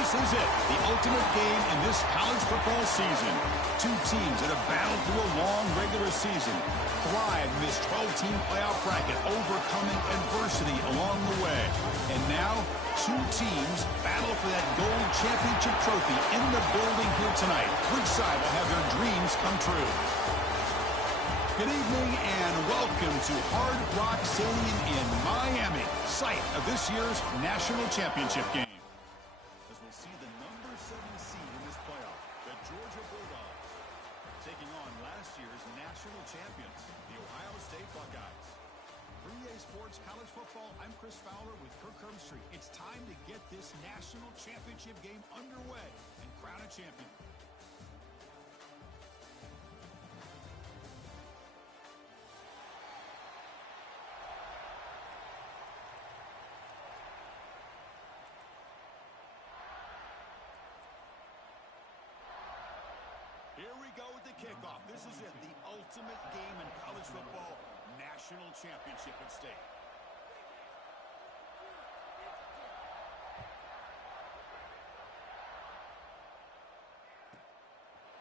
This is it, the ultimate game in this college football season. Two teams that have battled through a long regular season, thrived in this 12-team playoff bracket, overcoming adversity along the way. And now, two teams battle for that gold championship trophy in the building here tonight. Which side will have their dreams come true? Good evening and welcome to Hard Rock Stadium in Miami, site of this year's national championship game. As we'll see the number 7 seed in this playoff, the Georgia Bulldogs, taking on last year's national champions, the Ohio State Buckeyes. For EA Sports College Football, I'm Chris Fowler with Kirk Herbstreit. It's time to get this national championship game underway and crown a champion. Here we go with the kickoff. This is it, the ultimate game in college football, national championship at stake.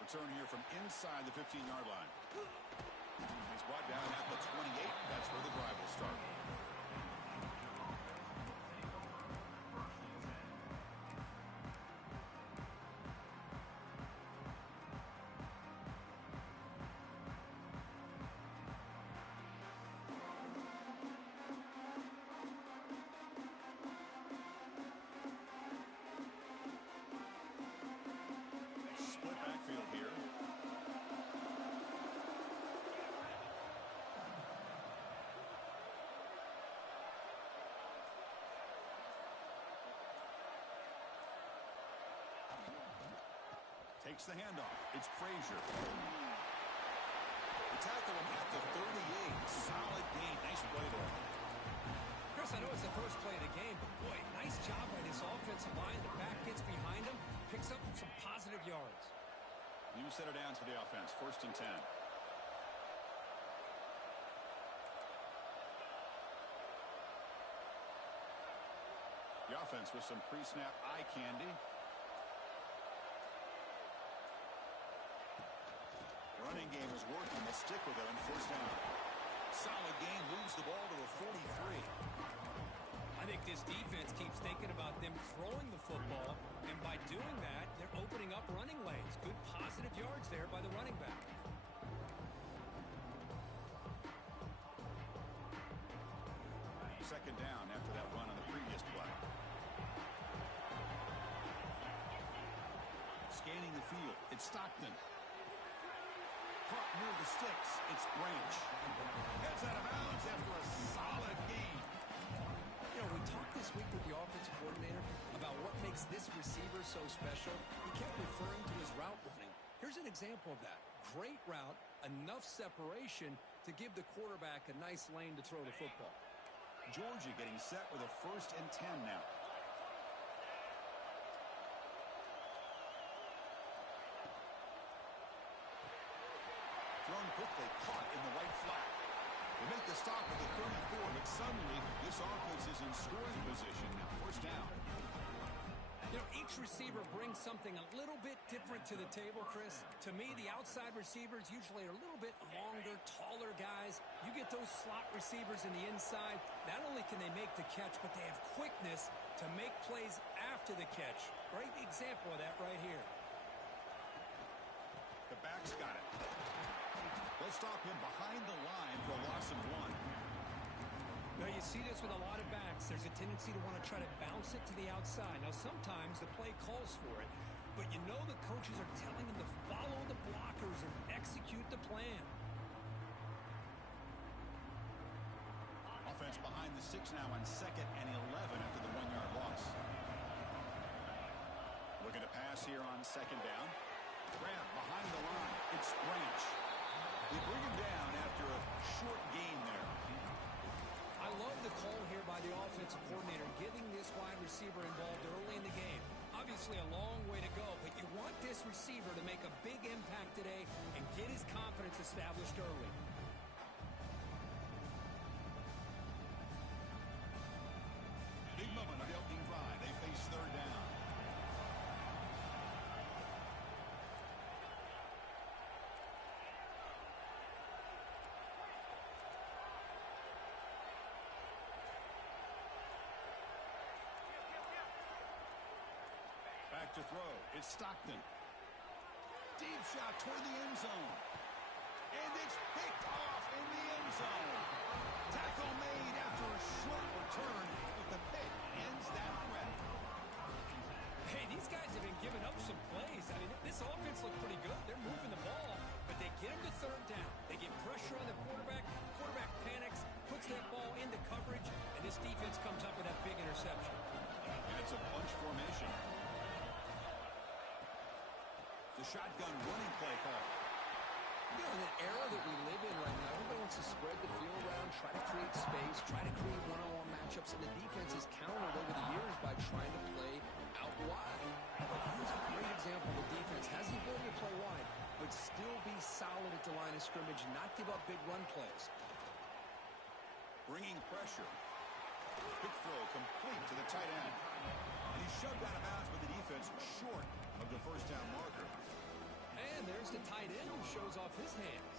Return here from inside the 15-yard line. He's brought down at the 28. That's where the drive will start. Takes the handoff. It's Frazier. The tackle him at the 38. Solid gain. Nice play there. Chris, I know it's the first play of the game, but boy, nice job by this offensive line. The back gets behind him, picks up some positive yards. New center downs for the offense. 1st and 10. The offense with some pre-snap eye candy. Running game is working. They'll stick with it on 1st down. Solid gain, moves the ball to a 43. I think this defense keeps thinking about them throwing the football, and by doing that, they're opening up running lanes. Good positive yards there by the running back. Second down after that run on the previous play. Scanning the field, it's Stockton. Caught near the sticks. It's Branch. Gets out of bounds after a solid gain. You know, we talked this week with the offensive coordinator about what makes this receiver so special. He kept referring to his route running. Here's an example of that. Great route, enough separation to give the quarterback a nice lane to throw the football. Georgia getting set with a 1st and 10 now. Thrown quickly, caught in the right flat. They make the stop at the 34, but suddenly this offense is in scoring position. Now 1st down. You know, each receiver brings something a little bit different to the table, Chris. To me, the outside receivers usually are a little bit longer, taller guys. You get those slot receivers in the inside. Not only can they make the catch, but they have quickness to make plays after the catch. Great example of that right here. The back's got it. They'll stop him behind the line for a loss of 1. Now, you see this with a lot of backs. There's a tendency to want to try to bounce it to the outside. Now, sometimes the play calls for it, but you know the coaches are telling them to follow the blockers and execute the plan. Offense behind the 6 now on 2nd and 11 after the 1-yard loss. Looking to pass here on 2nd down. Grab behind the line. It's Branch. They bring him down after a short gain there. I love the call here by the offensive coordinator, getting this wide receiver involved early in the game. Obviously a long way to go, but you want this receiver to make a big impact today and get his confidence established early. Big moment of the opening drive. They face 3rd down. To throw, it's Stockton. Deep shot toward the end zone. And it's picked off in the end zone. Tackle made after a short return, but the pick ends that threat. Hey, these guys have been giving up some plays. I mean, this offense looked pretty good. They're moving the ball, but they get him to third down. They get pressure on the quarterback. Quarterback panics, puts that ball into coverage, and this defense comes up with that big interception. And it's a bunch formation. The shotgun running play call. You know, in the era that we live in right now, everybody wants to spread the field around, try to create space, try to create one-on-one matchups, and the defense has countered over the years by trying to play out wide. But here's a great example of a defense has the ability to play wide, but still be solid at the line of scrimmage, not give up big run plays. Bringing pressure. Quick throw complete to the tight end. And he's shoved out of bounds by the defense short of the first down marker. And there's the tight end who shows off his hands.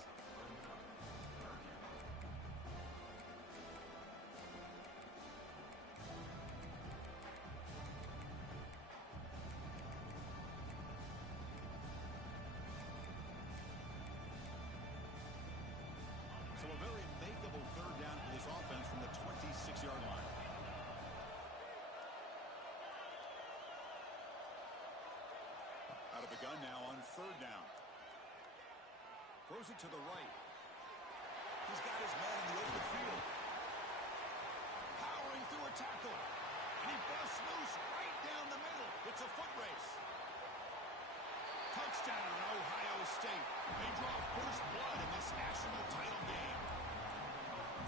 So a very makeable third down for this offense from the 26-yard line. Out of the gun now on third down. Throws it to the right. He's got his man in the open field. Powering through a tackle. And he busts loose right down the middle. It's a foot race. Touchdown, Ohio State. They draw first blood in this national title game.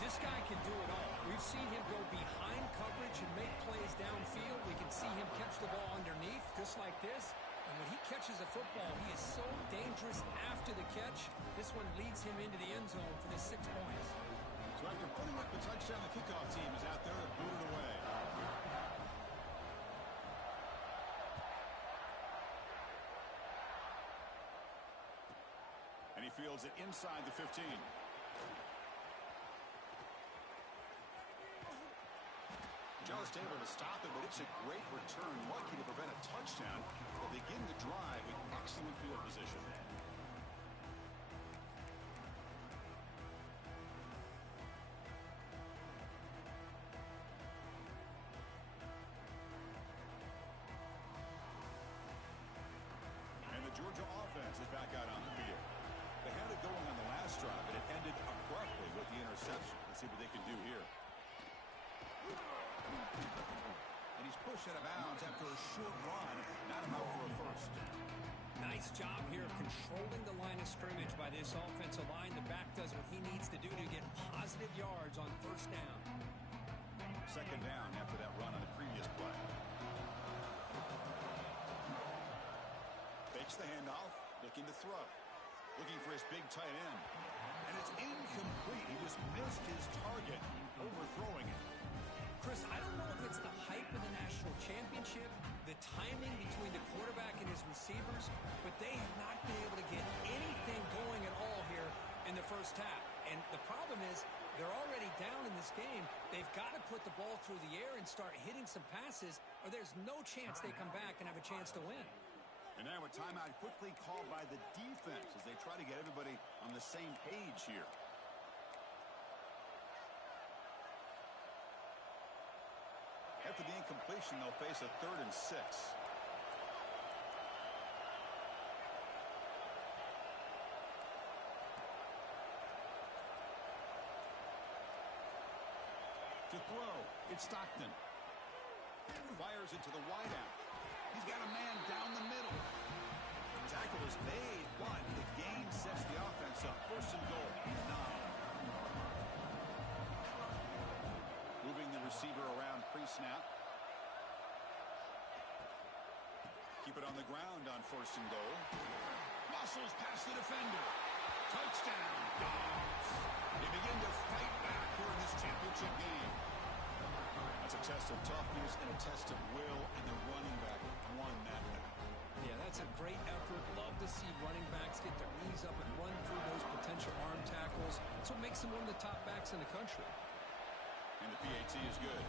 This guy can do it all. We've seen him go behind coverage and make plays downfield. We can see him catch the ball underneath, just like this. And when he catches a football, he is so dangerous after the catch. This one leads him into the end zone for the 6 points. So after putting up the touchdown, the kickoff team is out there to boot it away. And he fields it inside the 15. Just able to stop it, but it's a great return. Lucky to prevent a touchdown. They'll begin the drive with excellent field position. And the Georgia offense is back out on the field. They had it going on the last drive, but it ended abruptly with the interception. Let's see what they can do here. And he's pushed out of bounds after a short run. Not enough for a first. Nice job here of controlling the line of scrimmage by this offensive line. The back does what he needs to do to get positive yards on first down. Second down after that run on the previous play. Fakes the handoff, looking to throw. Looking for his big tight end. And it's incomplete. He just missed his target, overthrowing it. Chris, I don't know if it's the hype of the national championship, the timing between the quarterback and his receivers, but they have not been able to get anything going at all here in the first half. And the problem is they're already down in this game. They've got to put the ball through the air and start hitting some passes, or there's no chance they come back and have a chance to win. And now a timeout quickly called by the defense as they try to get everybody on the same page here. After the incompletion, they'll face a 3rd and 6. To throw, it's Stockton. Fires it to the wideout. He's got a man down the middle. Tackle is made, but the gain sets the offense up. First and goal, 9. Moving the receiver around pre-snap. Keep it on the ground on first and goal. Muscles past the defender. Touchdown, Dogs. They begin to fight back here in this championship game. That's a test of toughness and a test of will, and the running back won that battle. Yeah, that's a great effort. Love to see running backs get their knees up and run through those potential arm tackles. That's what makes them one of the top backs in the country. And the PAT is good.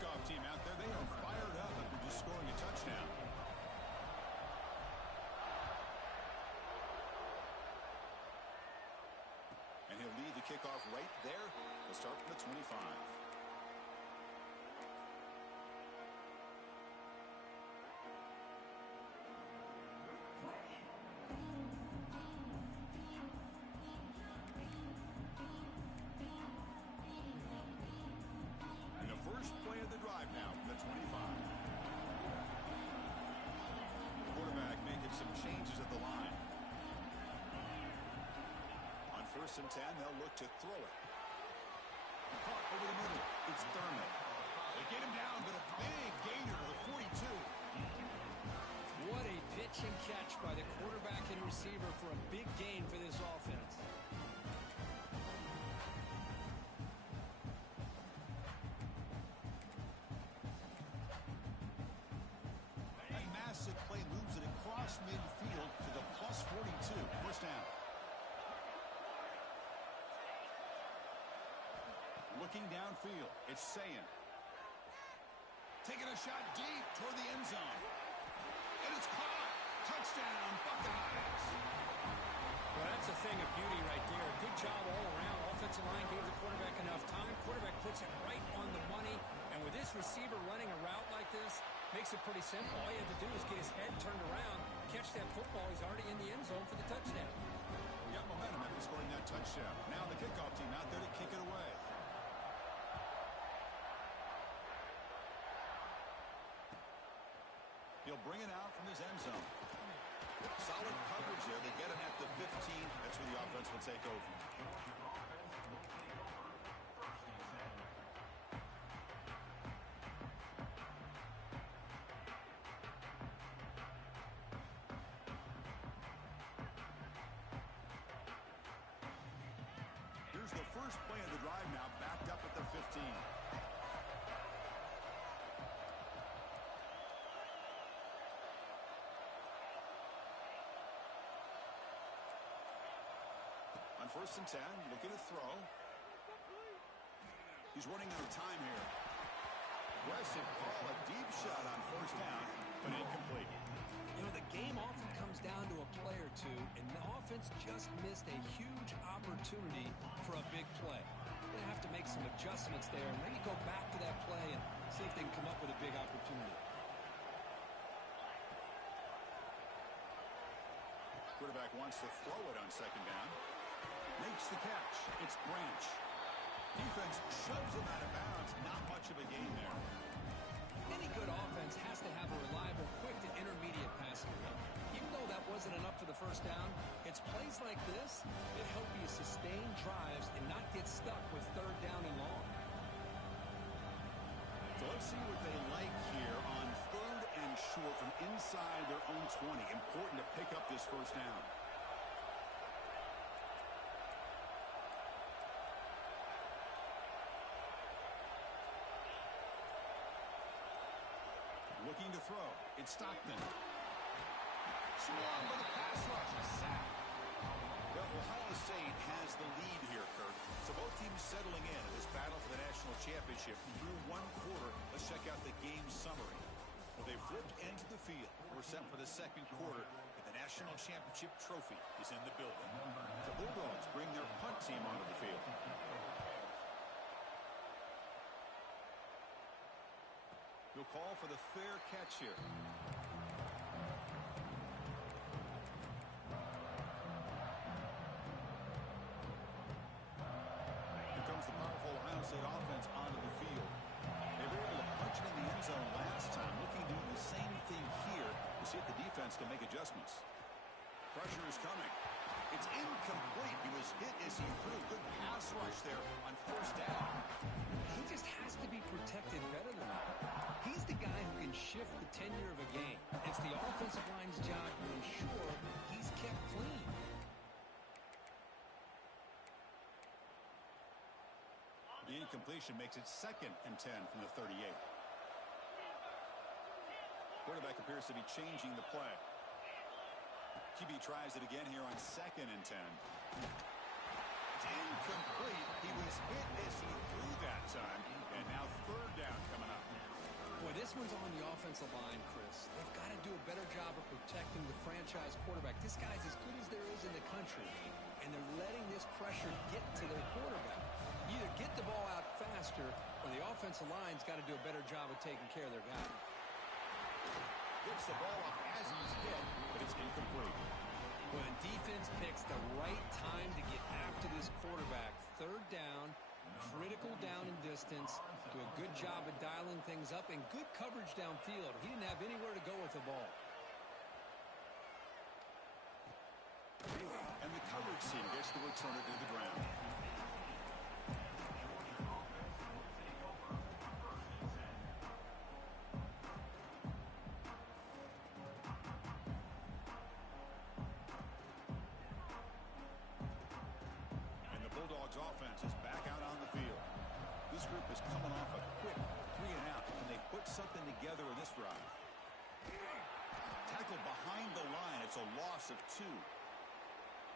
kickoff team out there, they are fired up after just scoring a touchdown. And he'll lead the kickoff right there. He'll start from the 25. First play of the drive now from the 25. The quarterback making some changes at the line. On 1st and 10, they'll look to throw it. Caught over the middle. It's Thurman. They get him down, but a big gainer to the 42. What a pitch and catch by the quarterback and receiver for a big gain for this offense. Play moves it across midfield to the plus 42. First down. Looking downfield, it's Sayin. Taking a shot deep toward the end zone. And it's caught. Touchdown, Buckeyes. Well, that's a thing of beauty right there. Good job all around. Offensive line gave the quarterback enough time. Quarterback puts it right on the money. And with this receiver running a route like this, makes it pretty simple. All you have to do is get his head turned around, catch that football. He's already in the end zone for the touchdown. Got momentum after scoring that touchdown. Now the kickoff team out there to kick it away. He'll bring it out from his end zone. Solid coverage there. They get him at the 15. That's where the offense will take over. Here's the first play of the drive now, backed up at the 15. On 1st and 10, looking to throw. He's running out of time here. Aggressive call, a deep shot on 1st down, but incomplete. You know, the game often comes down to a play or two, and the offense just missed a huge opportunity for a big play. They're going to have to make some adjustments there, and maybe go back to that play and see if they can come up with a big opportunity. Quarterback wants to throw it on 2nd down. Makes the catch. It's Branch. Defense shoves him out of bounds. Not much of a gain there. Any good offense has to have a reliable, quick to intermediate passing game. Even though that wasn't enough for the 1st down, it's plays like this that help you sustain drives and not get stuck with 3rd down and long. So let's see what they like here on 3rd and short from inside their own 20. Important to pick up this 1st down. Looking to throw. It's Stockton. Swung by the pass rush. A sack. Well, Ohio State has the lead here, Kurt. So both teams settling in this battle for the national championship through 1 quarter. Let's check out the game summary. Well, they flipped into the field. We're set for the 2nd quarter, and the national championship trophy is in the building. The Bulldogs bring their punt team onto the field. He'll call for the fair catch here. Here comes the powerful Ohio State offense onto the field. They were able to punch it in the end zone last time. Looking to do the same thing here to see if the defense can make adjustments. Pressure is coming. It's incomplete. He was hit as he threw. Good pass rush there on 1st down. He just has to be protected better than that. He's the guy who can shift the tenure of a game. It's the offensive line's job to ensure he's kept clean. The incompletion makes it 2nd and 10 from the 38. Quarterback appears to be changing the play. QB tries it again here on 2nd and 10. It's incomplete. He was hit as he threw that time. And now 3rd down coming up. Boy, this one's on the offensive line, Chris. They've got to do a better job of protecting the franchise quarterback. This guy's as good as there is in the country, and they're letting this pressure get to their quarterback. Either get the ball out faster, or the offensive line's got to do a better job of taking care of their guy. Gets the ball up as he's hit, but it's incomplete. When defense picks the right time to get after this quarterback, third down, critical down and distance, do a good job of dialing things up, and good coverage downfield. He didn't have anywhere to go with the ball. And the coverage team gets the returner to the ground. Offense is back out on the field. This group is coming off a quick 3-and-out. Can they put something together in this drive? Tackled behind the line. It's a loss of 2.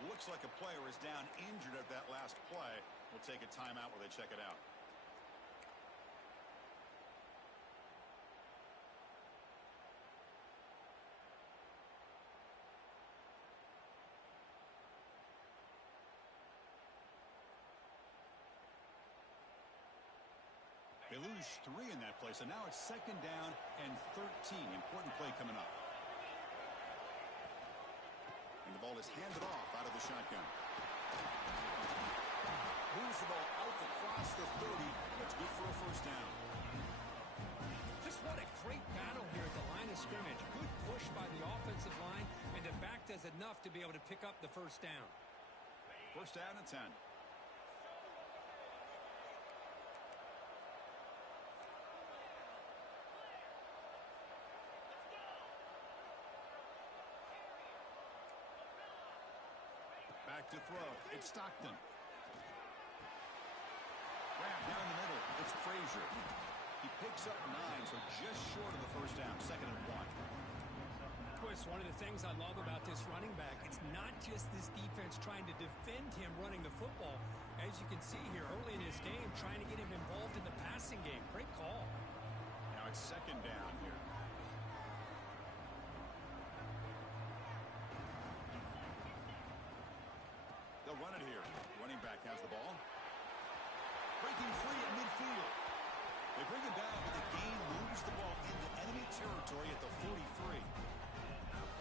Looks like a player is down injured at that last play. We'll take a timeout while they check it out. They lose 3 in that play, so now it's 2nd down and 13. Important play coming up. And the ball is handed off out of the shotgun. Moves the ball out across the 30. That's good for a first down. Just what a great battle here at the line of scrimmage. Good push by the offensive line, and the back does enough to be able to pick up the first down. First down and 10. Back to throw. It's Stockton. Grab down the middle. It's Frazier. He picks up 9, so just short of the first down. 2nd and 1. Boy, it's one of the things I love about this running back. It's not just this defense trying to defend him running the football. As you can see here early in his game, trying to get him involved in the passing game. Great call. Now it's 2nd down here. They'll run it here. Running back has the ball. Breaking free at midfield. They bring it down, but the game moves the ball into enemy territory at the 43.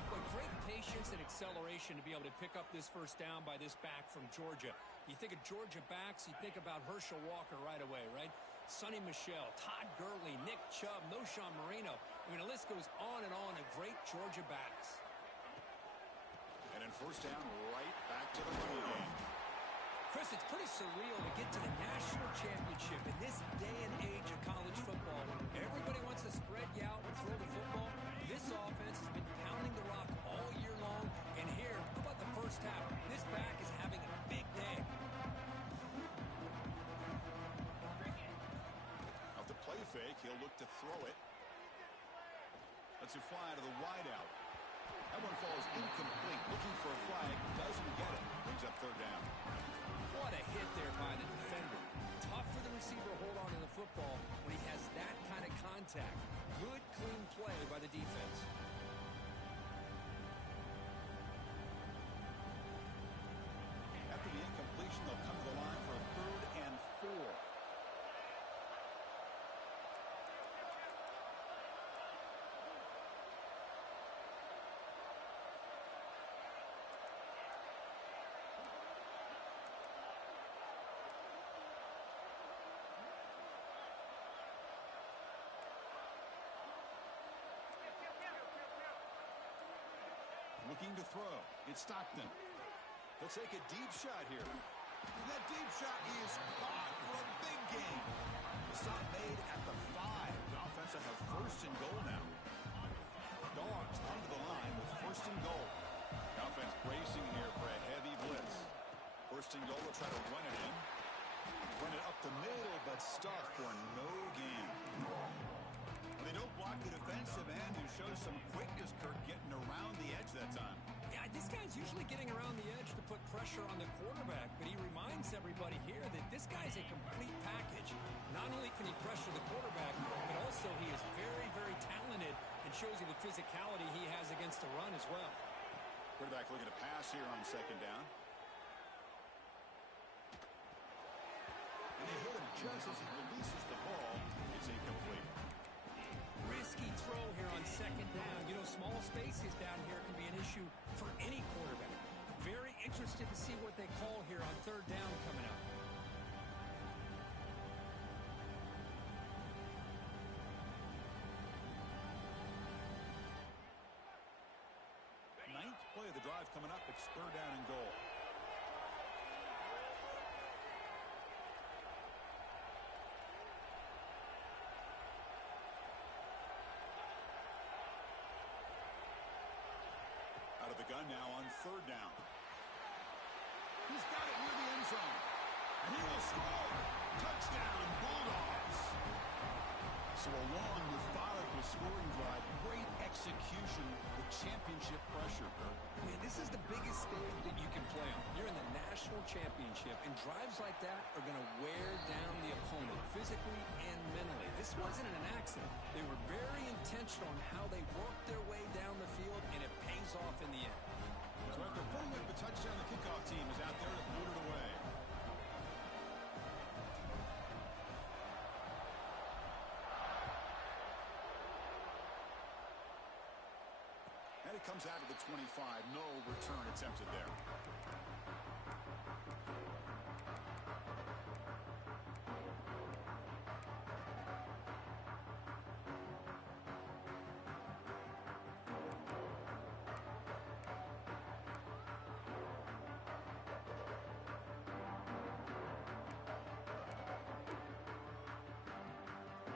But great patience and acceleration to be able to pick up this first down by this back from Georgia. You think of Georgia backs, you think about Herschel Walker right away, right? Sonny Michel, Todd Gurley, Nick Chubb, Noshawn Marino. I mean, the list goes on and on of great Georgia backs. And then first down, right back to the running game. Chris, it's pretty surreal to get to the national championship in this day and age of college football. Everybody wants to spread you out and throw the football. This offense has been pounding the rock all year long. And here, how about the first half? This back is having a big day. Off the play fake, he'll look to throw it. Lets it fly to the wideout. That one falls incomplete. Looking for a flag. Doesn't get it. Brings up 3rd down. What a hit there by the defender. Tough for the receiver to hold on to the football when he has that kind of contact. Good, clean play by the defense. After the incompletion, they'll come to the line for a 3rd and 4. Looking to throw. It's Stockton. He'll take a deep shot here. And that deep shot is caught for a big gain. The stop made at the 5. The offense will have 1st and goal now. Dogs onto the line with 1st and goal. The offense bracing here for a heavy blitz. 1st and goal, will try to run it in. Run it up the middle, but stuff for no gain. They don't block the defensive end, who shows some quickness, Kirk, getting around the edge that time. Yeah, this guy's usually getting around the edge to put pressure on the quarterback, but he reminds everybody here that this guy's a complete package. Not only can he pressure the quarterback, but also Also, he is very, very talented and shows you the physicality he has against the run as well. Quarterback looking to pass here on second down. And they hit him just as he releases the ball. It's incomplete. Risky throw here on second down. You know, small spaces down here can be an issue for any quarterback. Very interested to see what they call here on third down coming up. Ninth play of the drive coming up. It's third down and goal. Out of the gun now on third down. He's got it near the end zone. And he will score. Touchdown, Bulldogs. So a long, methodical scoring drive. Great execution with championship pressure. Man, this is the biggest stage that you can play on. You're in the national championship, and drives like that are going to wear down the opponent physically and mentally. This wasn't an accident. They were very intentional on how they worked their way down the field, and it pays off in the end. So after putting up the touchdown, the kickoff team is out there to put it away. And it comes out of the 25. No return attempted there.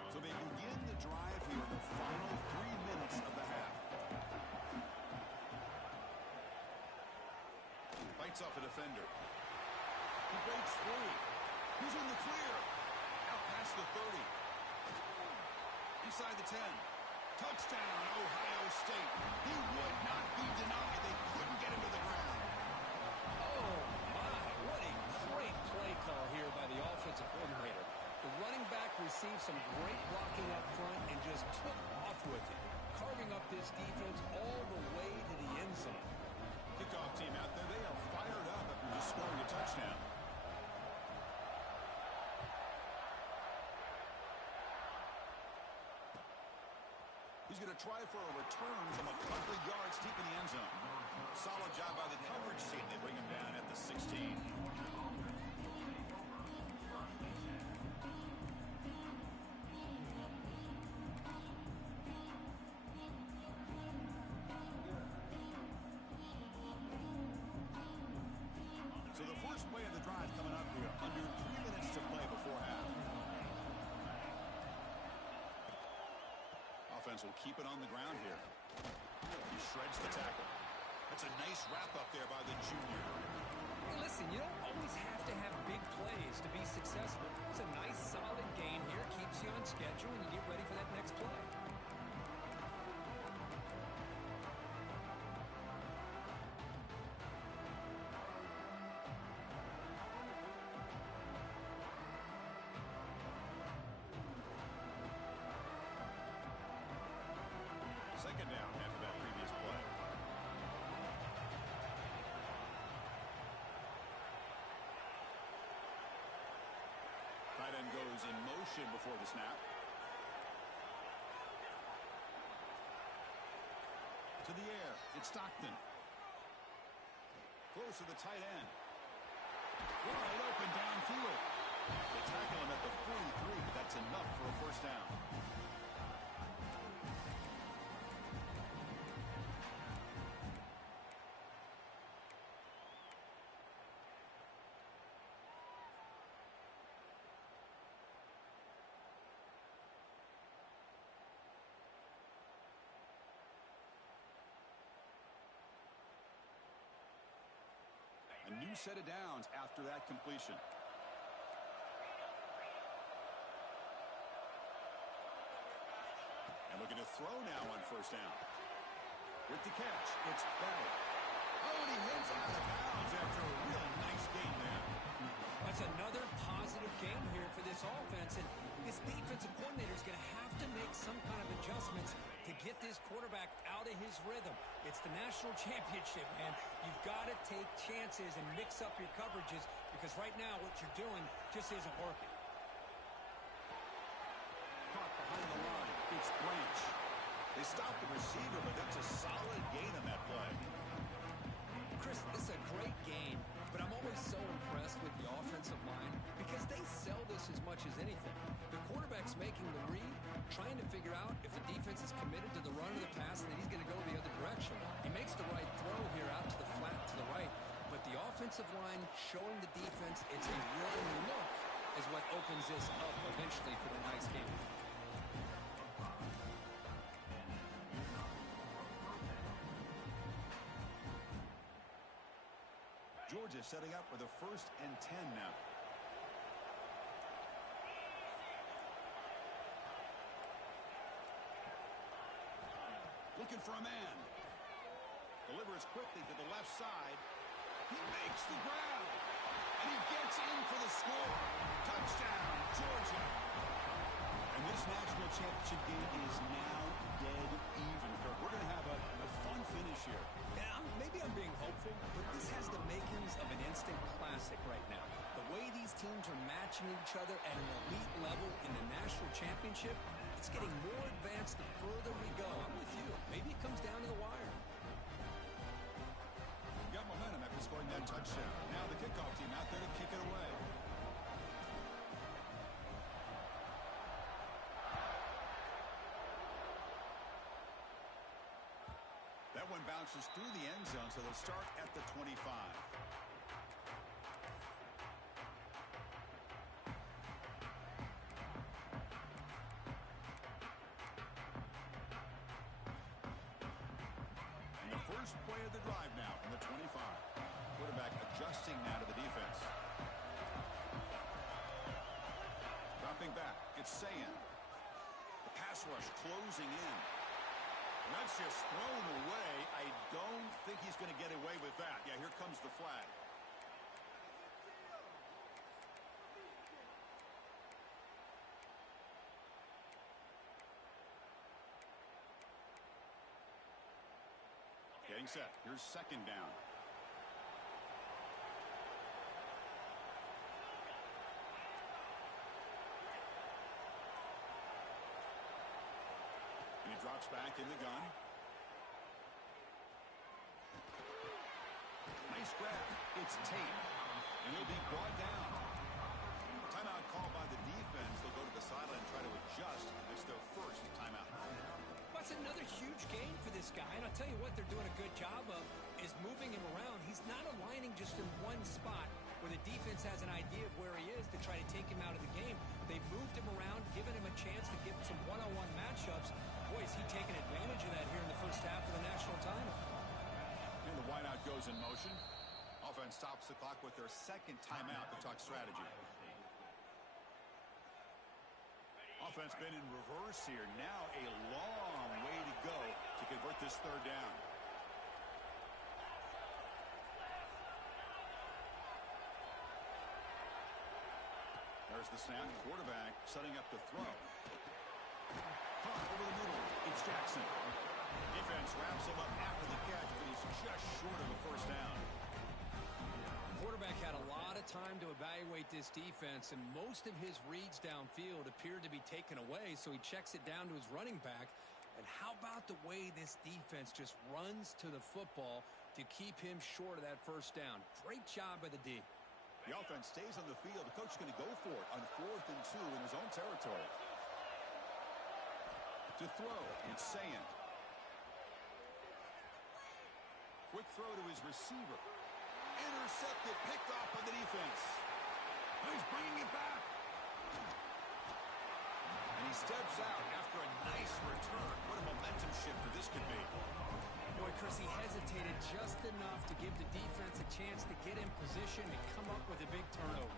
So they begin the drive here in the final 3 minutes of the half. Bites off a defender. He breaks free. He's in the clear. Out past the 30. Inside the 10. Touchdown, Ohio State. He would not be denied. They couldn't get him to the ground. Oh, my. What a great play call here by the offensive coordinator. The running back received some great blocking up front and just took off with it, carving up this defense all the way to the end zone. Kickoff team out there, they are fired up after just scoring a touchdown. He's going to try for a return from a couple of yards deep in the end zone. Solid job by the coverage team. They bring him down at the 16. So the first play of the drive coming up here. Under 3 minutes to play before half. Offense will keep it on the ground here. He shreds the tackle. That's a nice wrap up there by the junior. Hey, listen, you don't always have to have big plays to be successful. It's a nice, solid gain here. Keeps you on schedule, and you get ready for that next play. Second down after that previous play. Tight end goes in motion before the snap. To the air. It's Stockton. Close to the tight end. Wide open downfield. They tackle him at the 43. That's enough for a first down. A new set of downs after that completion. And looking to throw now on first down. With the catch, it's Bell. Oh, and he hits out of bounds after a real nice game there. That's another positive game here for this offense, and this defensive coordinator is going to have to make adjustments to get this quarterback out of his rhythm. It's the national championship, man. You've got to take chances and mix up your coverages because right now what you're doing just isn't working. Caught behind the line. It's Branch. They stopped the receiver, but that's a solid gain on that play. Chris, this is a great game, but I'm always so impressed with the offensive line because they sell this as much as anything. The quarterback's making the read, trying to figure out if the defense is committed to the run or the pass and that he's going to go the other direction. He makes the right throw here out to the flat to the right, but the offensive line showing the defense it's a willing look is what opens this up eventually for the nice game. Georgia setting up for the 1st and 10 now. Looking for a man. Delivers quickly to the left side. He makes the grab. And he gets in for the score. Touchdown, Georgia. And this national championship game is now dead even. We're going to have a fun finish here. Yeah, maybe I'm being hopeful, but this has the makings of an instant classic right now. The way these teams are matching each other at an elite level in the national championship, it's getting more advanced the further we go. I'm with you. Maybe it comes down to the wire. Got momentum after scoring that touchdown. Now the kickoff team out there to kick it away. That one bounces through the end zone, so they'll start at the 25. And the first play of the drive now from the 25. Quarterback adjusting now to the defense. Dropping back, it's Sayan. The pass rush closing in. And that's just thrown away. I don't think he's going to get away with that. Yeah, here comes the flag. Getting set. Here's 2nd down. And he drops back in the gun. Nice grab. It's Tate. And he'll be brought down. Timeout called by the defense. They'll go to the sideline and try to adjust. It's their first timeout. That's another huge game for this guy. And I'll tell you what they're doing a good job of is moving him around. He's not aligning just in one spot where the defense has an idea of where he is to try to take him out of the game. They've moved him around, given him a chance to get some one-on-one matchups. Boy, is he taking advantage of that here in the first half of the national title. And the wideout goes in motion. Offense stops the clock with their 2nd timeout to talk strategy. Offense been in reverse here. Now a long way to go to convert this 3rd down. There's the snap. Quarterback setting up the throw. Caught over the middle. It's Jackson. Defense wraps him up after the catch, but he's just short of a 1st down. Quarterback had a lot of time to evaluate this defense, and most of his reads downfield appeared to be taken away, so he checks it down to his running back. And how about the way this defense just runs to the football to keep him short of that 1st down? Great job by the D. The offense stays on the field. The coach is going to go for it on 4th and 2 in his own territory. To throw, it's Sayan. Quick throw to his receiver. Intercepted, picked off by the defense. And he's bringing it back. And he steps out after a nice return. What a momentum shifter this could be. Boy, Chris, he hesitated just enough to give the defense a chance to get in position and come up with a big turnover.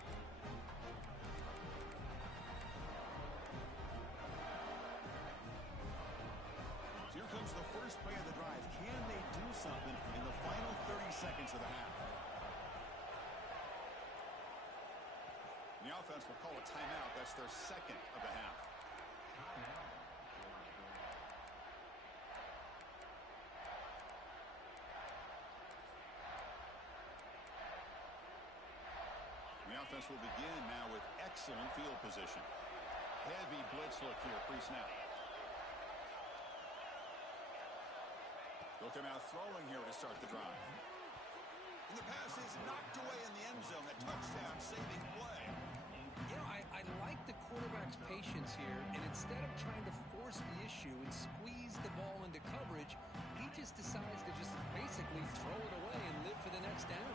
So here comes the first play of the drive. Can they do something in the final 30 seconds of the half? The offense will call a timeout. That's their 2nd of the half. offense will begin now with excellent field position. Heavy blitz look here, pre-snap. They'll come out throwing here to start the drive. And the pass is knocked away in the end zone. A touchdown saving play. You know, I like the quarterback's patience here, and instead of trying to force the issue and squeeze the ball into coverage, he just decides to just basically throw it away and live for the next down.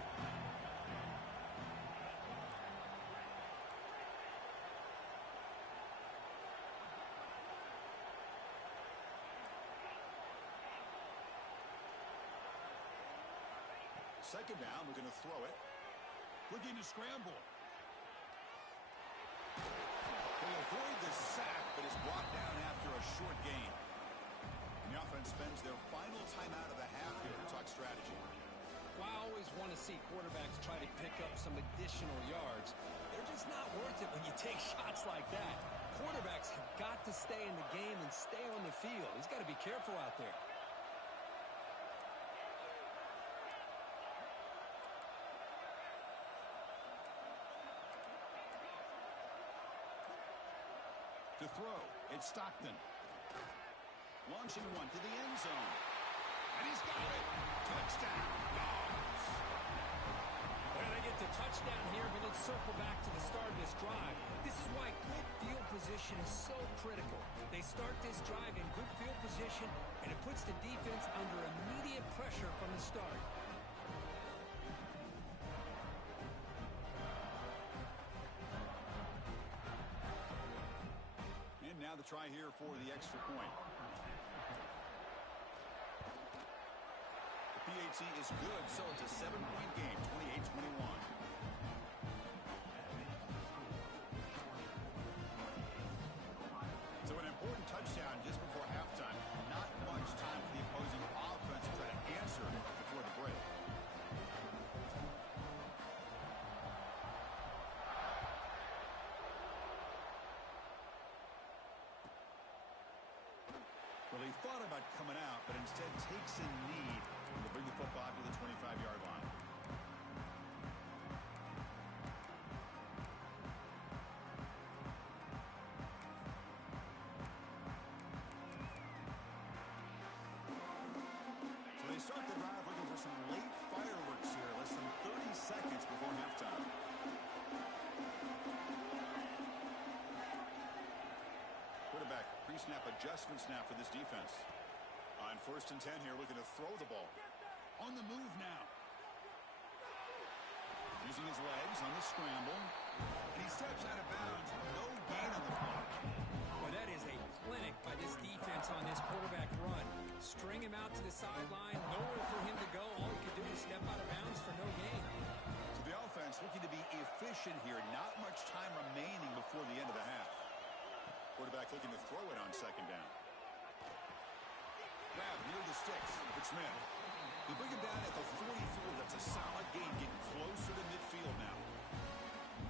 Second down, we're going to throw it. Looking to scramble. They avoid the sack, but is brought down after a short gain. And the offense spends their final timeout of the half here to talk strategy. Well, I always want to see quarterbacks try to pick up some additional yards. They're just not worth it when you take shots like that. Quarterbacks have got to stay in the game and stay on the field. He's got to be careful out there. To throw, it's Stockton. Launching one to the end zone. And he's got it. Touchdown. Dogs. Well, they get the touchdown here, but let's circle back to the start of this drive. This is why good field position is so critical. They start this drive in good field position, and it puts the defense under immediate pressure from the start. Now the try here for the extra point. The PAT is good, so it's a 7-point game, 28-21. So an important touchdown just before halftime. Not much time for the opposing offense to try to answer before the break. Well, he thought about coming out, but instead takes a knee to bring the football to the 25-yard line. So they start the drive looking for some late fireworks here, less than 30 seconds before halftime. Quarterback pre-snap adjustment snap for this defense. On 1st and 10 here, looking to throw the ball. On the move now. Using his legs on the scramble. And he steps out of bounds. No gain on the clock. Well, that is a clinic by this defense on this quarterback run. String him out to the sideline. Nowhere for him to go. All he could do is step out of bounds for no gain. So the offense looking to be efficient here. Not much time remaining before the end of the half. Quarterback looking to throw it on second down. Grab near the sticks. It's Smith. They bring him down at the 44. That's a solid gain, getting closer to midfield now.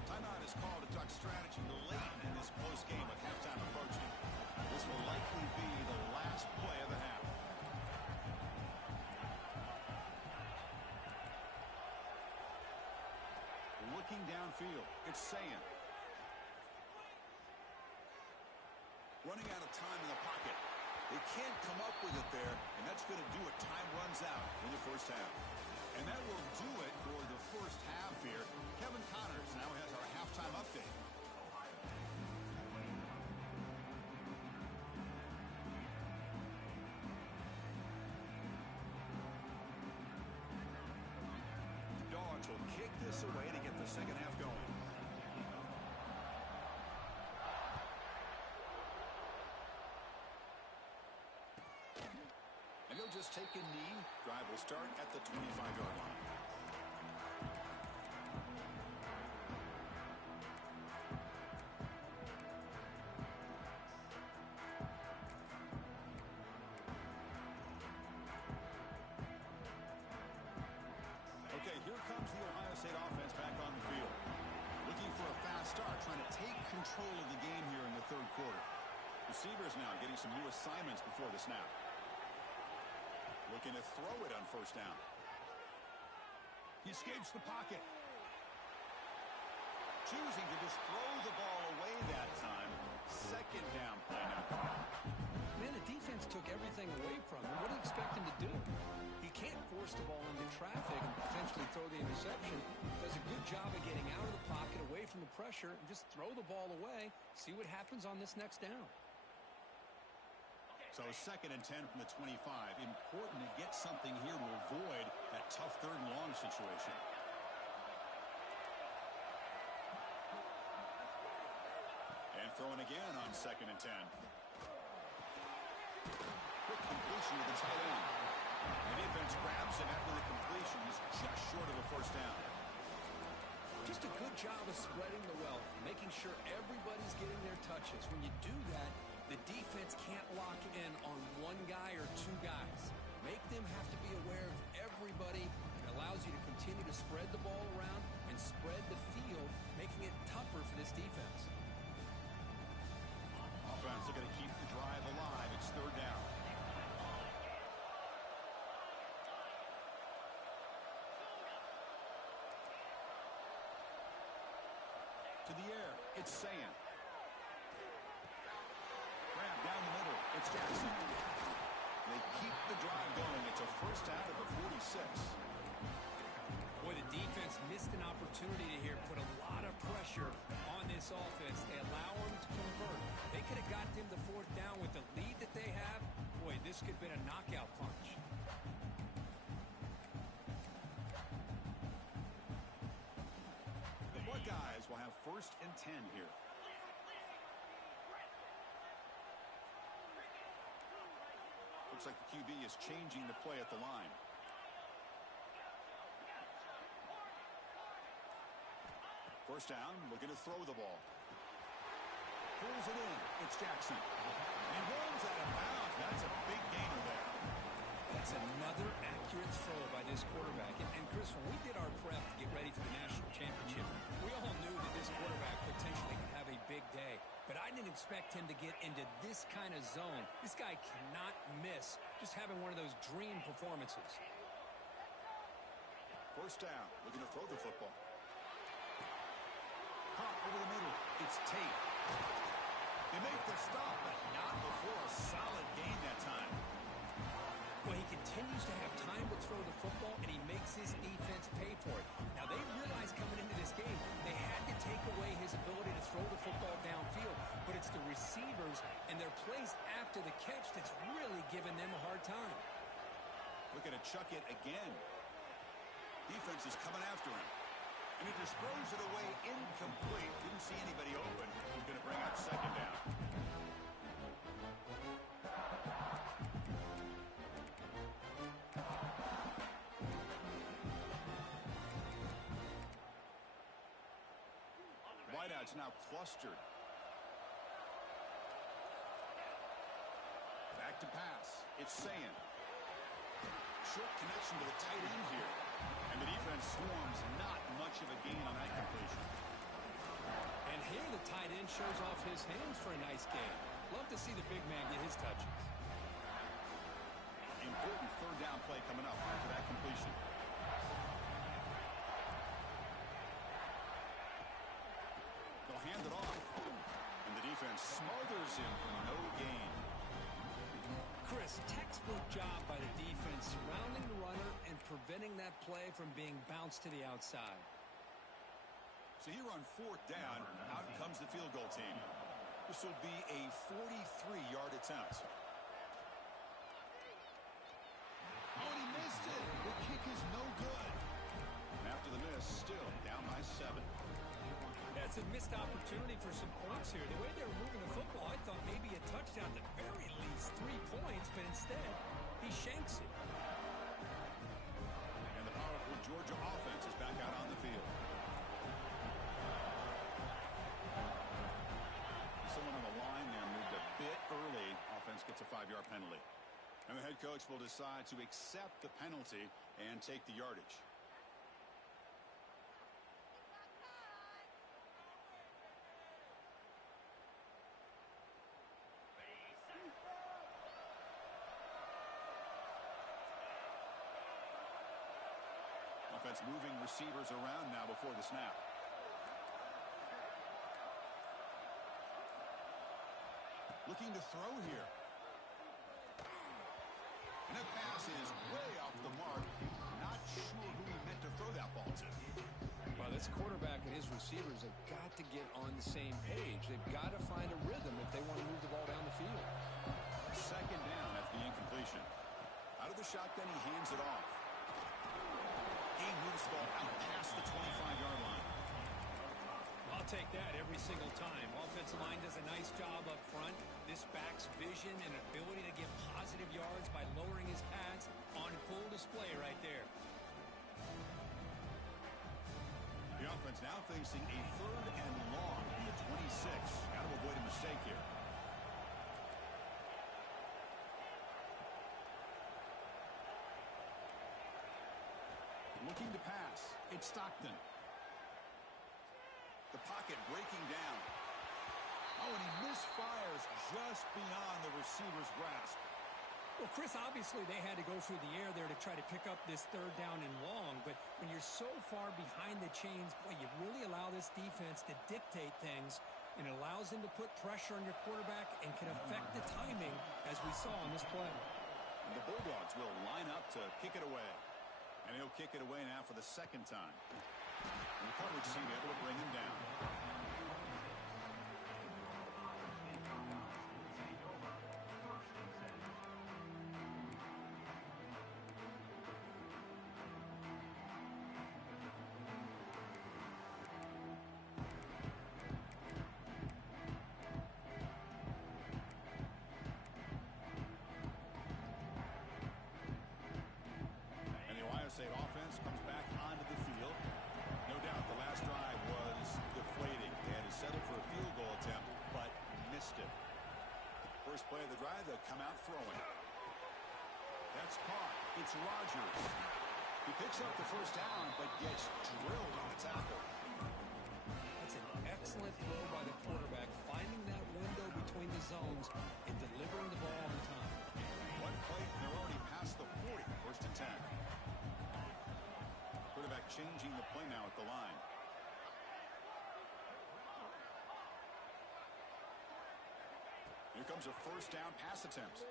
Timeout is called to talk strategy late in this close game with halftime approaching. This will likely be the last play of the half. Looking downfield, it's Sayan. Running out of time in the pocket. They can't come up with it there, and that's going to do it. Time runs out in the first half. And that will do it for the first half here. Kevin Connors now has our halftime update. The Dogs will kick this away to get the second half going. And he'll just take a knee. Drive will start at the 25-yard line. Okay, here comes the Ohio State offense back on the field. Looking for a fast start, trying to take control of the game here in the third quarter. Receivers now getting some new assignments before the snap. Looking to throw it on first down. He escapes the pocket. choosing to just throw the ball away that time. Second down play now. Man, the defense took everything away from him. What do you expect him to do? He can't force the ball into traffic and potentially throw the interception. Does a good job of getting out of the pocket, away from the pressure, and just throw the ball away. See what happens on this next down. So 2nd and 10 from the 25. Important to get something here to avoid that tough 3rd and long situation. And throwing again on 2nd and 10. Quick completion to the tight end. The defense grabs him after the completion. He's just short of a 1st down. Just a good job of spreading the wealth, making sure everybody's getting their touches. When you do that, the defense can't lock in on one guy or 2 guys. Make them have to be aware of everybody. It allows you to continue to spread the ball around and spread the field, making it tougher for this defense. Offense looking to keep the drive alive. It's 3rd down. To the air, it's Sand. Grab down the middle, it's Jackson. They keep the drive going. It's a 1st out of the 46. Boy, the defense missed an opportunity to here put a lot of pressure on this offense. They allow them to convert. They could have got them the 4th down with the lead that they have. Boy, this could have been a knockout punch. The Buckeyes will have 1st and 10 here. Looks like the QB is changing the play at the line. First down, looking to throw the ball. Pulls it in. It's Jackson. He rolls out of bounds. That's a big gainer there. That's another accurate throw by this quarterback. And Chris, when we did our prep to get ready for the national championship, we all knew that this quarterback potentially could have a big day. But I didn't expect him to get into this kind of zone. This guy cannot miss just having one of those dream performances. First down, looking to throw the football. Pop over the middle. It's Tate. They make the stop, but not before a solid gain that time. Well, he continues to have time to throw the football, and he makes his defense pay for it. Now, they realized coming into this game, they had to take away his ability to throw the football downfield, but it's the receivers and their plays after the catch that's really giving them a hard time. Looking to chuck it again. Defense is coming after him. And he just throws it away incomplete. Didn't see anybody open. He's going to bring up 2nd down. Wideouts now clustered. Back to pass. It's Sand. Short connection to the tight end here. And the defense swarms. Not much of a gain on that completion. And here the tight end shows off his hands for a nice game. Love to see the big man get his touches. Important 3rd down play coming up after that completion. They'll hand it off. And the defense smothers him for no gain. Chris, textbook job by the defense surrounding the runner and preventing that play from being bounced to the outside. So here on 4th down, out comes the field goal team. This will be a 43-yard attempt. Oh, and he missed it. The kick is no good. And after the miss, still down by 7. That's a missed opportunity for some points here. The way they were moving the football, I thought maybe a touchdown, at the very least 3 points, but instead, he shanks it. And the powerful Georgia offense is back out on the field. Someone on the line there moved a bit early. Offense gets a 5-yard penalty. And the head coach will decide to accept the penalty and take the yardage. Offense moving receivers around now before the snap. Looking to throw here. And that pass is way off the mark. Not sure who he meant to throw that ball to. Well, this quarterback and his receivers have got to get on the same page. They've got to find a rhythm if they want to move the ball down the field. Second down after the incompletion. Out of the shotgun, he hands it off. He moves the ball out past the 25-yard line. I'll take that every single time. Offensive line does a nice job up front. This back's vision and ability to get positive yards by lowering his pads on full display right there. The offense now facing a 3rd and long in the 26. Got to avoid a mistake here. Looking to pass. It's Stockton. The pocket breaking down. Oh, and he misfires just beyond the receiver's grasp. Well, Chris, obviously they had to go through the air there to try to pick up this 3rd down and long, but when you're so far behind the chains, boy, you really allow this defense to dictate things, and it allows them to put pressure on your quarterback and can affect the timing, as we saw on this play. And the Bulldogs will line up to kick it away. And he'll kick it away now for the 2nd time. And the coverage team able to bring him down. State offense comes back onto the field. No doubt the last drive was deflating. They had to settle for a field goal attempt, but missed it. First play of the drive, they'll come out throwing. That's caught. It's Rodgers. He picks up the first down, but gets drilled on the tackle. That's an excellent throw by the quarterback, finding that window between the zones and delivering the ball on time. One play, and they're already past the 40. 1st and 10. Quarterback changing the play now at the line. Here comes a 1st down pass attempt.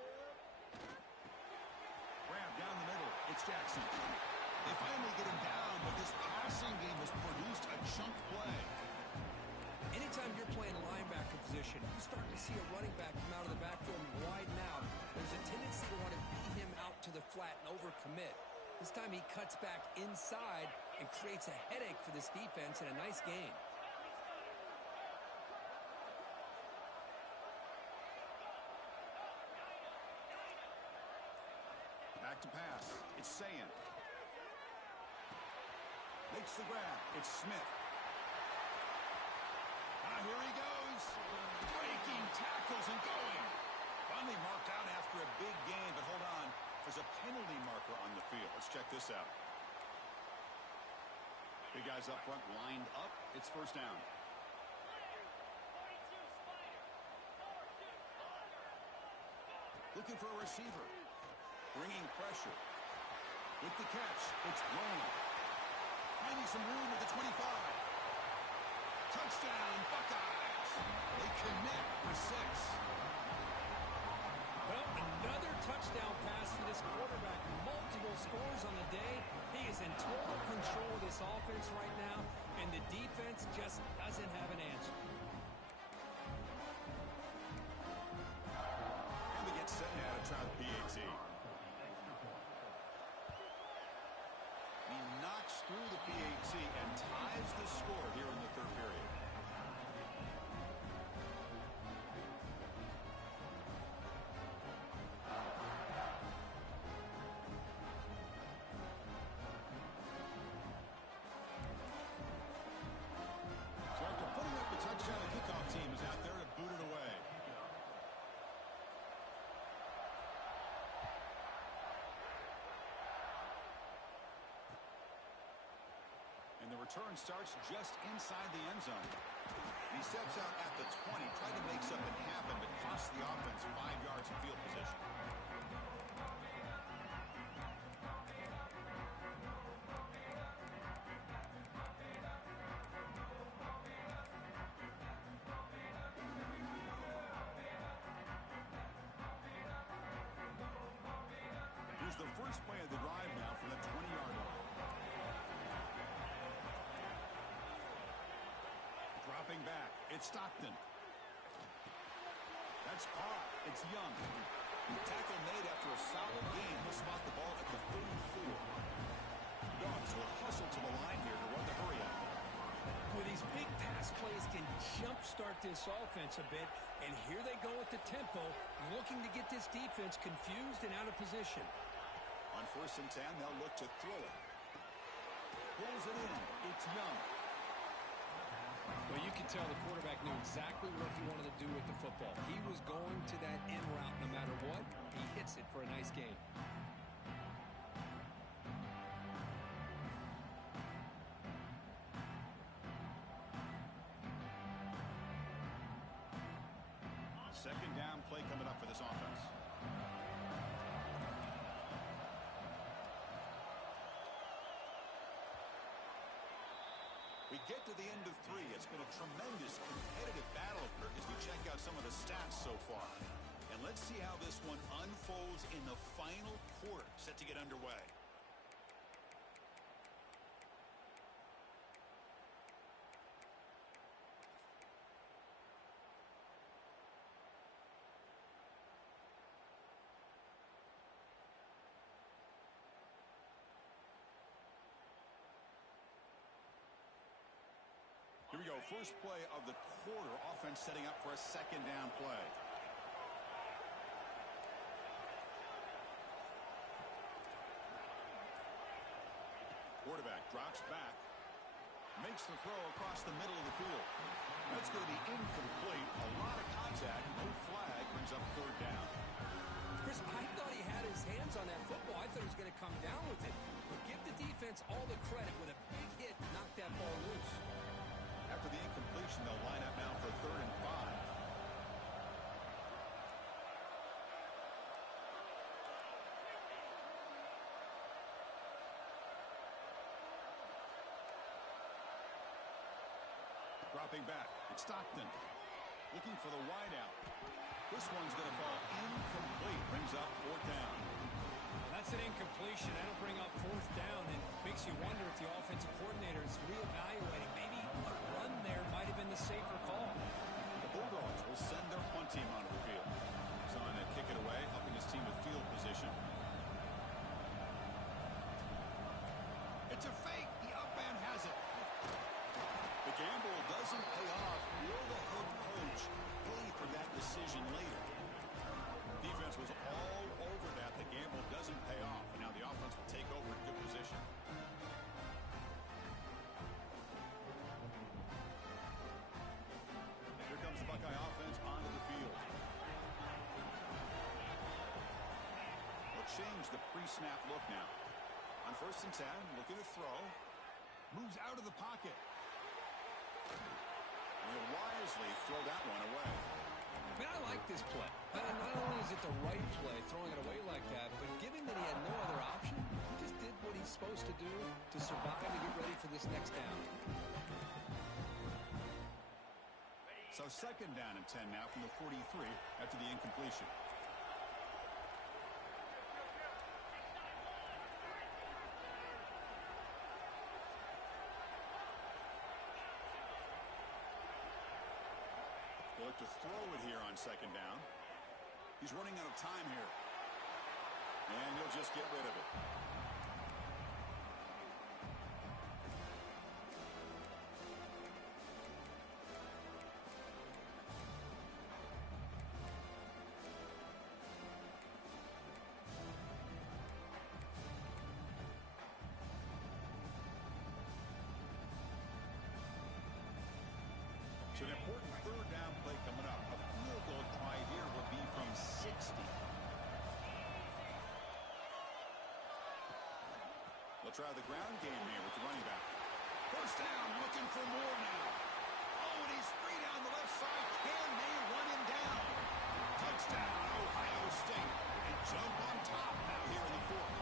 Grab down the middle. It's Jackson. They finally get him down, but this passing game has produced a chunk play. Anytime you're playing linebacker position, you start to see a running back come out of the backfield and widen out. There's a tendency to want to beat him out to the flat and overcommit. This time he cuts back inside and creates a headache for this defense in a nice game. Back to pass. It's Sayan. Makes the grab. It's Smith. Here he goes. Breaking tackles and going. Finally marked out after a big gain, but hold on. There's a penalty marker on the field. Let's check this out. Big guys up front lined up. It's 1st down. Looking for a receiver. Bringing pressure. With the catch, it's Brown. Finding some room at the 25. Touchdown, Buckeyes. They connect for 6. Well, another touchdown pass for this quarterback. Multiple scores on the day. He is in total control of this offense right now, and the defense just doesn't have an answer. And they get set now to try the PAT. He knocks through the PAT and ties the score here in the 3rd period. So after putting up the touchdown, the kickoff team is out there to boot it away. And the return starts just inside the end zone. He steps out at the 20, tried to make something happen, but cost the offense 5 yards of field position. First play of the drive now from the 20-yard line. Dropping back, it's Stockton. That's caught. It's Young. Tackle made after a solid gain. Will spot the ball at the 34. Dogs will hustle to the line here to run the hurry up. With these big pass plays can jumpstart this offense a bit, and here they go at the tempo, looking to get this defense confused and out of position. On 1st and 10, they'll look to throw it. Pulls it in. It's Young. Well, you can tell the quarterback knew exactly what he wanted to do with the football. He was going to that in route no matter what. He hits it for a nice gain. Second down play coming up for this offense. We get to the end of 3. It's been a tremendous competitive battle as we check out some of the stats so far. And let's see how this one unfolds in the final quarter, set to get underway. Here we go. First play of the quarter. Offense setting up for a second down play. Quarterback drops back. Makes the throw across the middle of the field. That's going to be incomplete. A lot of contact. No flag. Brings up 3rd down. Chris, I thought he had his hands on that football. I thought he was going to come down with it. But give the defense all the credit with a big hit to knock that ball loose. After the incompletion, they'll line up now for 3rd and 5. Dropping back, it's Stockton. Looking for the wideout. This one's going to fall incomplete. Brings up 4th down. That's an incompletion. That'll bring up 4th down and makes you wonder if the offensive coordinator is reevaluating. Maybe a run there might have been the safer call. The Bulldogs will send their punt team onto the field. He's on to kick it away, helping his team with field position. It's a fake. The up man has it. The gamble doesn't pay off. Will the head coach pay for that decision later? Defense was all over that. The gamble doesn't pay off. And now the offense will take over in good position. And here comes the Buckeye offense onto the field. We'll change the pre-snap look now. On 1st and 10, looking to throw. Moves out of the pocket. And he'll wisely throw that one away. Man, I like this play. Not only is it the right play, throwing it away like that, but given that he had no other option, he just did what he's supposed to do to survive and get ready for this next down. So 2nd down and 10 now from the 43 after the incompletion. Look to throw it here on 2nd down. He's running out of time here. And he'll just get rid of it. So an important 3rd down play coming up. A field goal try here would be from 60. They'll try the ground game here with the running back. 1st down, looking for more now. Oh, and he's free down the left side. Can they run him down? Touchdown, Ohio State. And jump on top now here in the 4th.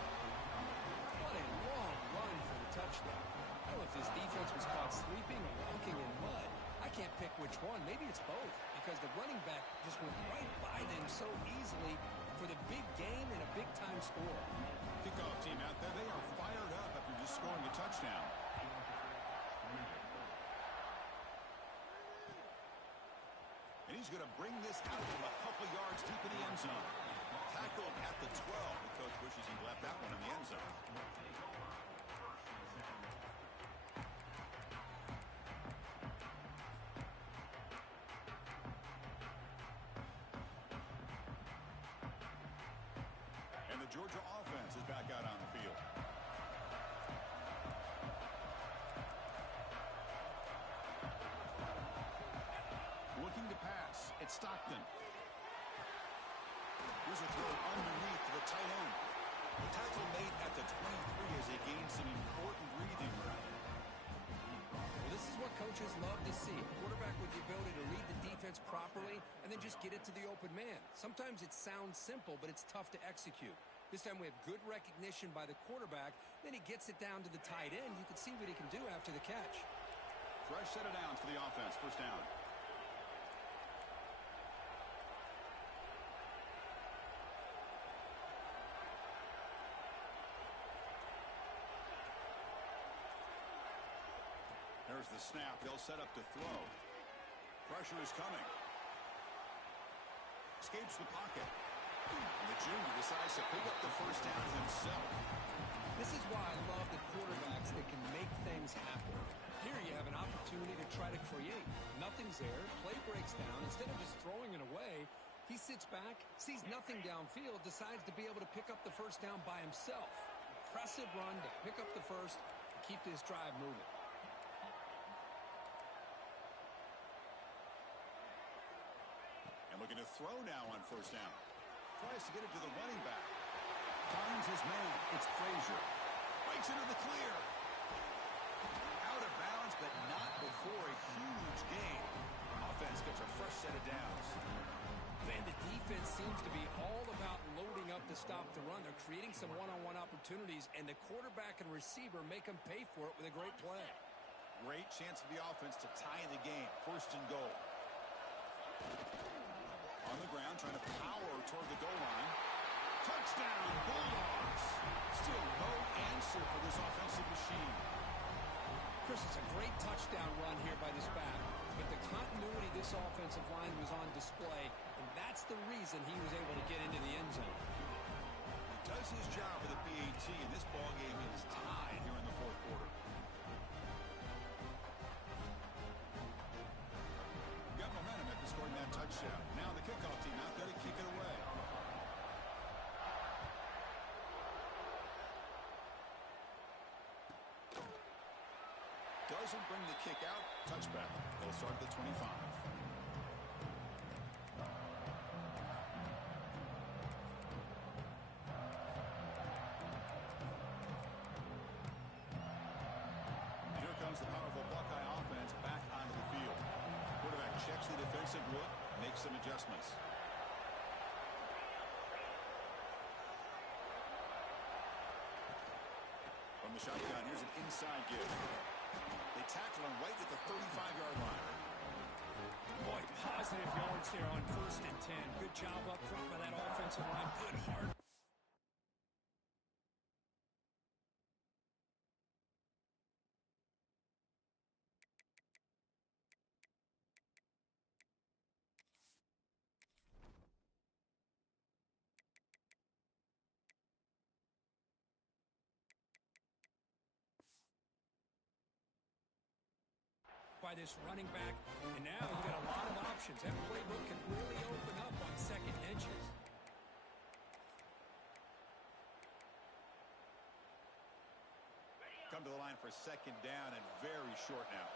What a long run for the touchdown. I don't know if his defense was caught sleeping or walking in mud. I can't pick which one. Maybe it's both because the running back just went right by them so easily. for the big game and a big-time score. Kickoff team out there, they are fired up after just scoring a touchdown. And he's going to bring this out from a couple yards deep in the end zone. Tackled at the 12. The coach wishes he left that one in the end zone. And the Georgia offense is back out on the field. Looking to pass. It's Stockton. Here's a throw underneath to the tight end. The tackle made at the 23 as they gained some important breathing room. Well, this is what coaches love to see. A quarterback with the ability to read the defense properly and then just get it to the open man. Sometimes it sounds simple, but it's tough to execute. This time we have good recognition by the quarterback. Then he gets it down to the tight end. You can see what he can do after the catch. Fresh set of downs for the offense. First down. There's the snap. They'll set up to throw. Pressure is coming. Escapes the pocket. And the junior decides to pick up the first down himself. This is why I love the quarterbacks that can make things happen. Here you have an opportunity to try to create. Nothing's there. Play breaks down. Instead of just throwing it away, he sits back, sees nothing downfield, decides to be able to pick up the first down by himself. Impressive run to pick up the first and keep this drive moving. And looking to throw now on first down. Tries to get it to the running back. Finds his man. It's Frazier. Breaks into the clear. Out of bounds, but not before a huge gain. Offense gets a fresh set of downs. Man, the defense seems to be all about loading up to stop the run. They're creating some one-on-one opportunities, and the quarterback and receiver make them pay for it with a great play. Great chance for the offense to tie the game. First and goal. On the ground, trying to power toward the goal line. Touchdown, Bulldogs. Still no answer for this offensive machine. Chris, it's a great touchdown run here by this back, but the continuity of this offensive line was on display, and that's the reason he was able to get into the end zone. He does his job with a PAT, and this ballgame is tied here in the fourth quarter. Got momentum after scoring that touchdown. Now the kickoff team out there to kick it away. Doesn't bring the kick out. Touchback. They'll start at the 25. Here comes the powerful Buckeye offense back onto the field. Quarterback checks the defensive look, makes some adjustments. From the shotgun, here's an inside give. They tackle him right at the 35-yard line. Boy, positive yards there on 1st and 10. Good job up front by that offensive line. Good hard. By this running back, and now you've got a lot of options. That playbook can really open up on second inches. Come to the line for second down and very short now.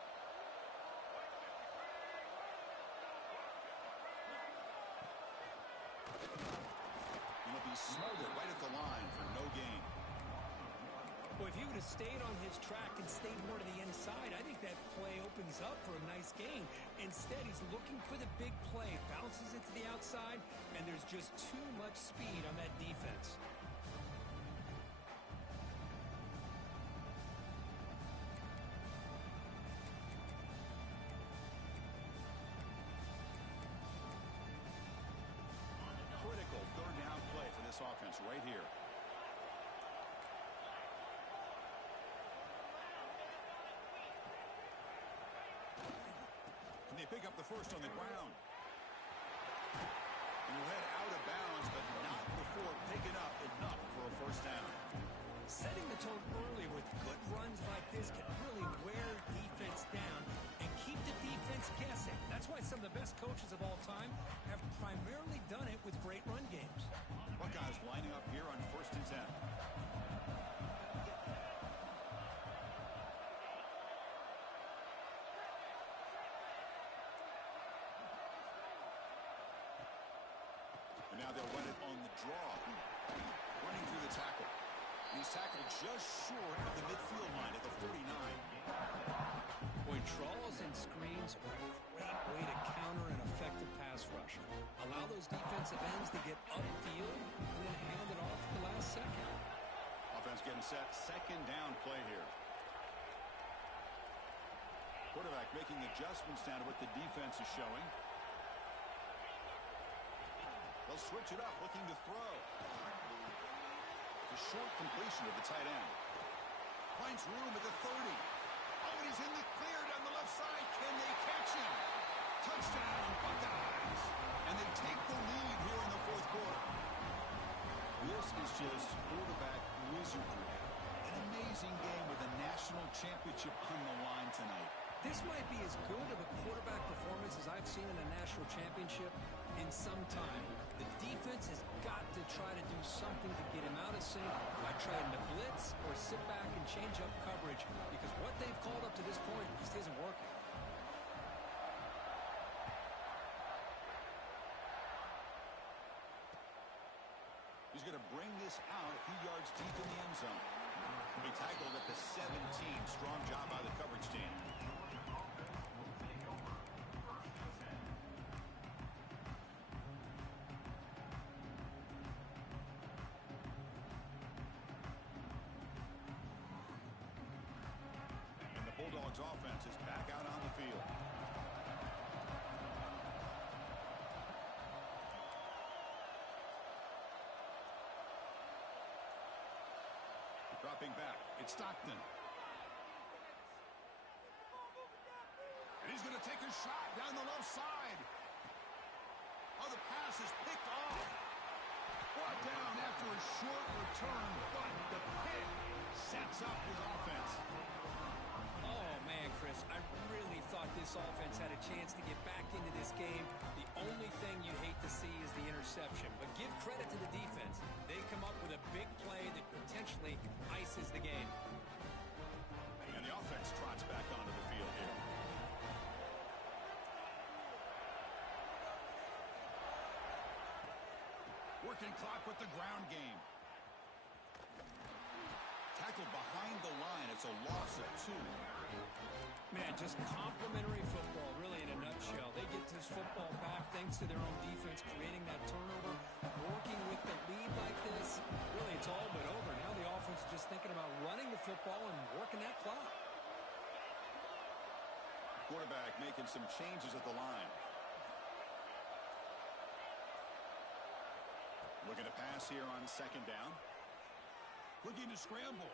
He'll be smothered right at the line for no gain. Well, if he would have stayed on his track and stayed more to the inside, I think that play opens up for a nice gain. Instead, he's looking for the big play, bounces it to the outside, and there's just too much speed on that defense. Critical third down play offense right here. And they pick up the first on the ground. And he'll head out of bounds, but not before picking up enough for a first down. Setting the tone early with good runs like this can really wear defense down and keep the defense guessing. That's why some of the best coaches of all time have primarily done it with great run games. Buckeyes lining up here on 1st and 10. And now they'll run it on the draw. Running through the tackle. He's tackled just short of the midfield line at the 49. Boy, draws and screens are a great way to counter an effective pass rush. Allow those defensive ends to get upfield and then hand it off at the last second. Offense getting set. 2nd down play here. Quarterback making adjustments down to what the defense is showing. They'll switch it up, looking to throw. A short completion of the tight end. Finds room at the 30. Oh, and he's in the clear down the left side. Can they catch him? Touchdown, Buckeyes. And they take the lead here in the 4th quarter. This is just quarterback wizardry. An amazing game with a national championship on the line tonight. This might be as good of a quarterback performance as I've seen in a national championship in some time. The defense has got to try to do something to get him out of sync by trying to blitz or sit back and change up coverage, because what they've called up to this point just isn't working. He's going to bring this out a few yards deep in the end zone. He tackled at the 17. Strong job by the coverage team. Bulldogs offense is back out on the field. Dropping back, it's Stockton. And he's going to take a shot down the left side. Oh, the pass is picked off. Brought down after a short return, but the pick sets up his offense. Oh, man, Chris, I really thought this offense had a chance to get back into this game. The only thing you hate to see is the interception. But give credit to the defense. They come up with a big play that potentially ices the game. And the offense trots back onto the field here. Working clock with the ground game. Tackled behind the line. It's a loss of 2. Man, just complimentary football, really, in a nutshell. They get this football back thanks to their own defense, creating that turnover, working with the lead like this. Really, it's all but over. Now the offense is just thinking about running the football and working that clock. Quarterback making some changes at the line. Looking to pass here on 2nd down. Looking to scramble.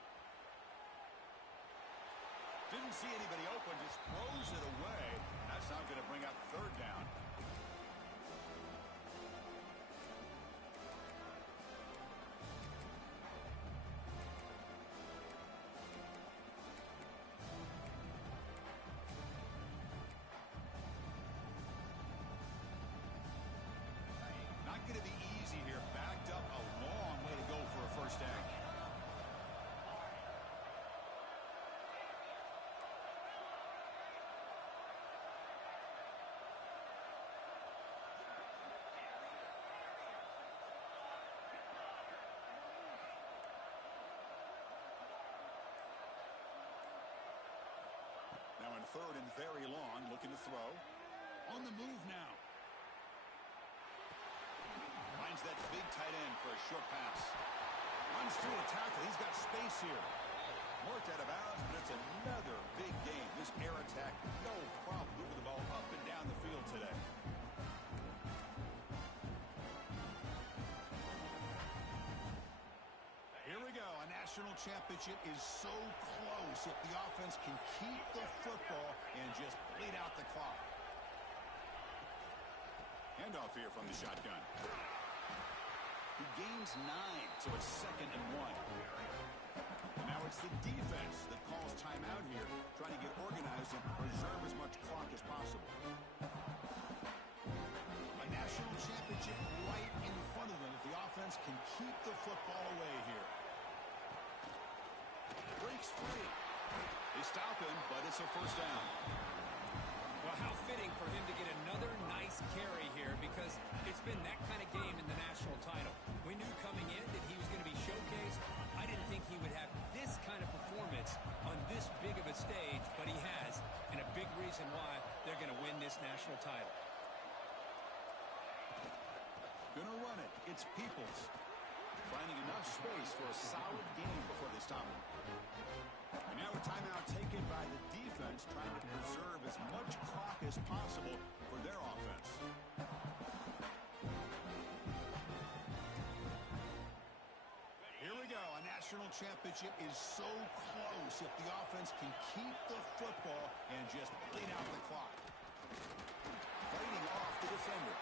Didn't see anybody open, just throws it away. That's not going to bring up 3rd down. Not going to be easy here. Backed up a long way to go for a first down. Now in 3rd and very long, looking to throw. On the move now. Finds that big tight end for a short pass. Runs through a tackle. He's got space here. Marked out of bounds, but it's another big game. This air attack, no problem moving the ball up and down the field today. national championship is so close if the offense can keep the football and just bleed out the clock. Handoff here from the shotgun. He gains 9, so it's 2nd and 1. And now it's the defense that calls timeout here, trying to get organized and preserve as much clock as possible. A national championship right in front of them if the offense can keep the football away here. Breaks free. They stop him, but it's a first down. Well, how fitting for him to get another nice carry here, because it's been that kind of game in the national title. We knew coming in that he was going to be showcased. I didn't think he would have this kind of performance on this big of a stage, but he has, and a big reason why they're going to win this national title. Gonna run it. It's Peoples. Finding enough space for a solid game before they stop him. And now a timeout taken by the defense, trying to preserve as much clock as possible for their offense. Here we go. A national championship is so close if the offense can keep the football and just bleed out the clock. Fighting off the defender.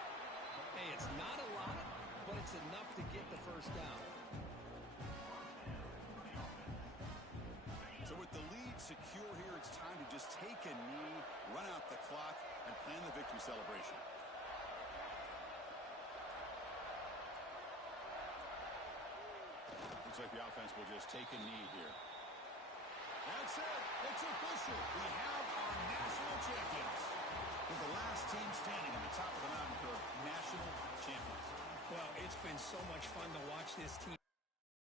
Hey, it's not a lot, but it's enough to get the first down. So with the lead secure here, it's time to just take a knee, run out the clock, and plan the victory celebration. Looks like the offense will just take a knee here. That's it. It's official. We have our national champions. With the last team standing on the top of the mountain for national champions. Well, it's been so much fun to watch this team.